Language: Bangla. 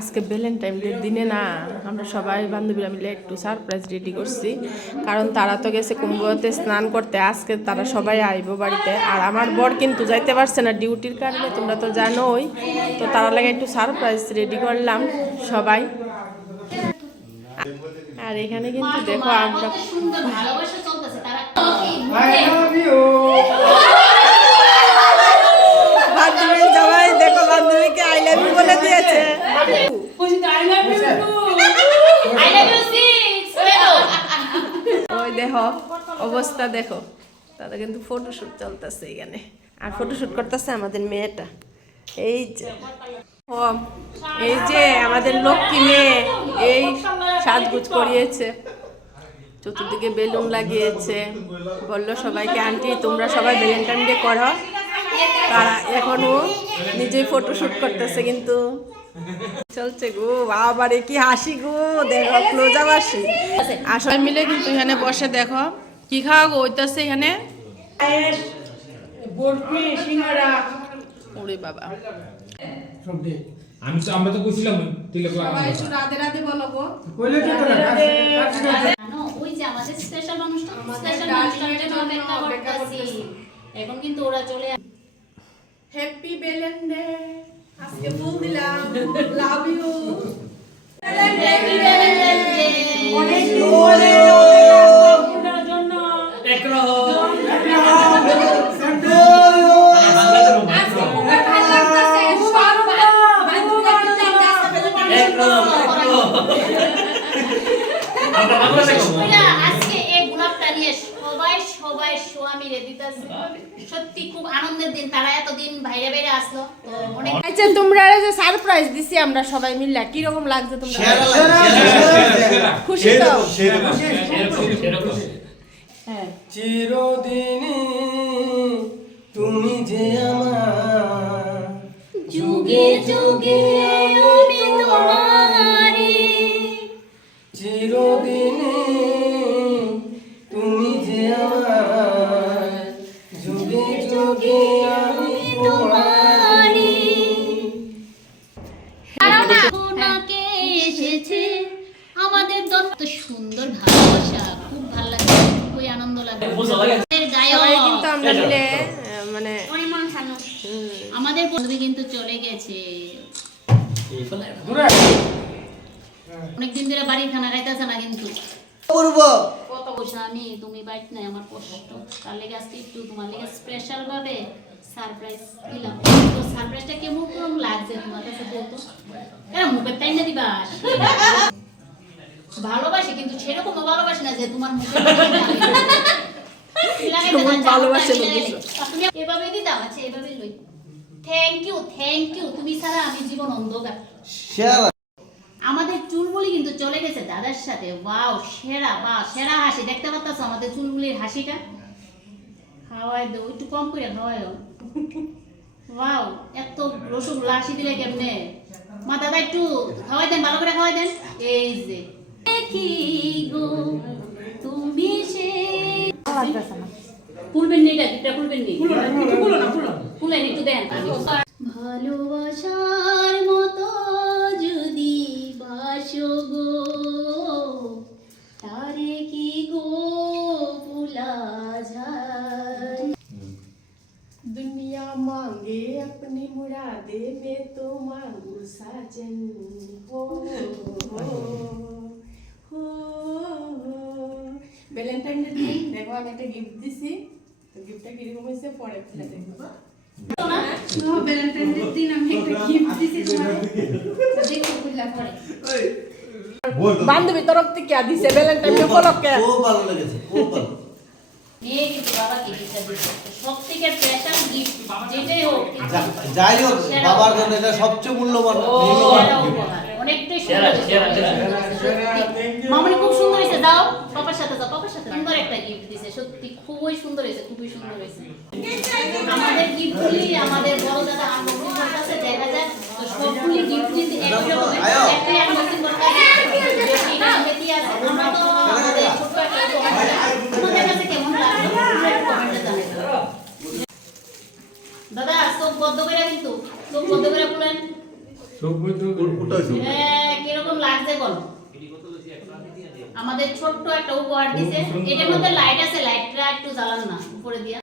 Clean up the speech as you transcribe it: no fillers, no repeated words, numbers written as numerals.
আজকে ভ্যালেন্টাইন ডের দিনে না আমরা সবাই বান্ধবীরা মিলে একটু সারপ্রাইজ রেডি করছি, কারণ তারা তো গেছে কুম্ভতে স্নান করতে, আজকে তারা সবাই আইব বাড়িতে। আর আমার বর কিন্তু যাইতে পারছে না ডিউটির কারণে, তোমরা তো জানোই। তো তারা লাগে একটু সারপ্রাইজ রেডি করলাম সবাই। আর এখানে কিন্তু দেখো আমরা বান্ধবী সবাই দেখো বান্ধবীকে আই লাভ ইউ বলে দিয়েছে। ওই দেখো অবস্থা দেখো, তাদের কিন্তু ফটোশুট চলতেছে এখানে, আর ফটোশুট করতেছে আমাদের মেয়েটা। এই যে এই যে আমাদের লক্ষ্মী মেয়ে এই সাজগুজ করিয়েছে, চতুর্দিকে বেলুন লাগিয়েছে, বললো সবাইকে আন্টি তোমরা সবাই ভ্যালেন্টাইন ডে করো। তারা এখনো নিজেই ফটোশুট করতেছে কিন্তু চলছে গো। বাবারে কি হাসি গো, দেখো ক্লোজ আপ হাসি। আসলে মিলে কিন্তু এখানে বসে দেখো কি খাওয়া গো হইতাছে এখানে। ওরে বাবা আমি তো আমরা তো কইছিলাম তুই লোক সবাই একটু রাধে রাধে বলো গো। কইলে কি তো না জানো ওই যে আমাদের স্পেশাল অনুষ্ঠান, স্পেশাল অনুষ্ঠানটা অপেক্ষা করতেছি। এখন কিন্তু ওরা চলে হ্যাপি ভ্যালেন্টাইন ডে, আজকে ফুল দিলাম, love you. Happy Valentine day অনেক আপনার জন্য আজকে এই গোলাপটা নিয়ে সবাই সবাই স্বামীরে দিতেছে। সত্যি খুব আনন্দের দিন, তারা এতদিন বাইরে বাইরে আসলো তো অনেক। আচ্ছা তোমরা যে সারপ্রাইজ দিছি আমরা সবাই মিলে, কি রকম লাগছে তোমরা? খুশি তো? হ্যাঁ। চিরদিনই তুমি যে আমার, যুগে যুগে আমি তোমারি, চিরদিনই তুমি যে আমার, যুগে যুগে আমি তোমারি। আপনাকে এসেছে আমাদের তো সুন্দর ভালোবাসা, খুব ভালো লাগে, খুবই আনন্দ লাগে। সবাই কিন্তু আমরা মিলে মানে আমাদের বন্ধু কিন্তু চলে গেছে, অনেকদিন ধরে বাড়ির খানা খাইতেছে না কিন্তু কত বসে আমি তুমি বাইট নাই আমার কষ্ট, তার লেগে আজকে একটু তোমার লেগে স্পেশাল ভাবে সারপ্রাইজ দিলাম। তো সারপ্রাইজটা কেমন কেমন লাগছে তোমার কাছে বলতো? কেন মুখের টাইম না দিবা? ভালোবাসি কিন্তু সেরকম ভালোবাসি না যে তোমার মুখে ভালোবাসে তুমি এভাবে দিতাম। আচ্ছা এভাবে লই, থ্যাংক ইউ তুমি ছাড়া আমি জীবন অন্ধকার। আমাদের চুলগুলি কিন্তু চলে গেছে দাদার সাথে। ওয়াও সেরা, বা সেরা হাসি দেখতে পাচ্ছ আমাদের চুলগুলির হাসিটা। খাওয়াই দাও একটু কম করে খাওয়াই। ওয়াও এত রসগোল্লা হাসি দিলে কেমনে? মা দাদা একটু খাওয়াই দেন, ভালো করে খাওয়াই দেন। এই যে দেখি গো তুমি সে খুলবেন নি, এটা খুলবেন নি, খুলেন একটু দেন। ভালোবাসার মতো যদি বাসো গো, তারে কি গো ভুলা যায়। दुनिया मांगे अपनी मुरादे में तो मांगू साजन हो ভ্যালেন্টাইন ডে দিন দেখো আমি একটা গিফট দিছি, তো গিফটটা কি রকম হইছে পরে খুলে দেখো। ভ্যালেন্টাইন ডে দিন আমি একটা গিফট দিছি তোমাকে, তো দেখো খুলে পরে। বান্ধবী তরফ থেকে দিছে ভ্যালেন্টাইন ডে উপলক্ষে। খুব ভালো লেগেছে, খুব ভালো। মেয়ে কিন্তু বাবাকে গিফটটা দিচ্ছে, সবথেকে স্পেশাল গিফট যেটাই হোক, যাই হোক বাবার জন্য এটা সবচেয়ে মূল্যবান অনেকটাই সুন্দর। মামনি খুব সুন্দর হয়েছে, দাও পাপার সাথে যাও, পাপার সাথে সুন্দর একটা গিফট দিছে, সত্যি খুবই সুন্দর হয়েছে, খুবই সুন্দর হয়েছে। আমাদের গিফটগুলি আমাদের বড় দাদা আনবক্সিং করতেছে, দেখা যায় তো সবগুলি গিফট কিন্তু একই রকম, একটাই আনবক্সিং করতেছে। বেশি না বেশি আছে, আমরা তো আমাদের ছোট একটা তোমাদের কাছে কেমন লাগলো কমেন্টে জানাবেন। দাদা চোখ বন্ধ করে কিন্তু, চোখ বন্ধ করে বলেন কিরকম লাগছে বলো? আমাদের ছোট্ট একটা উপহার দিছে। এটার মধ্যে লাইট আছে, লাইটটা একটু জ্বালান না উপরে দিয়া।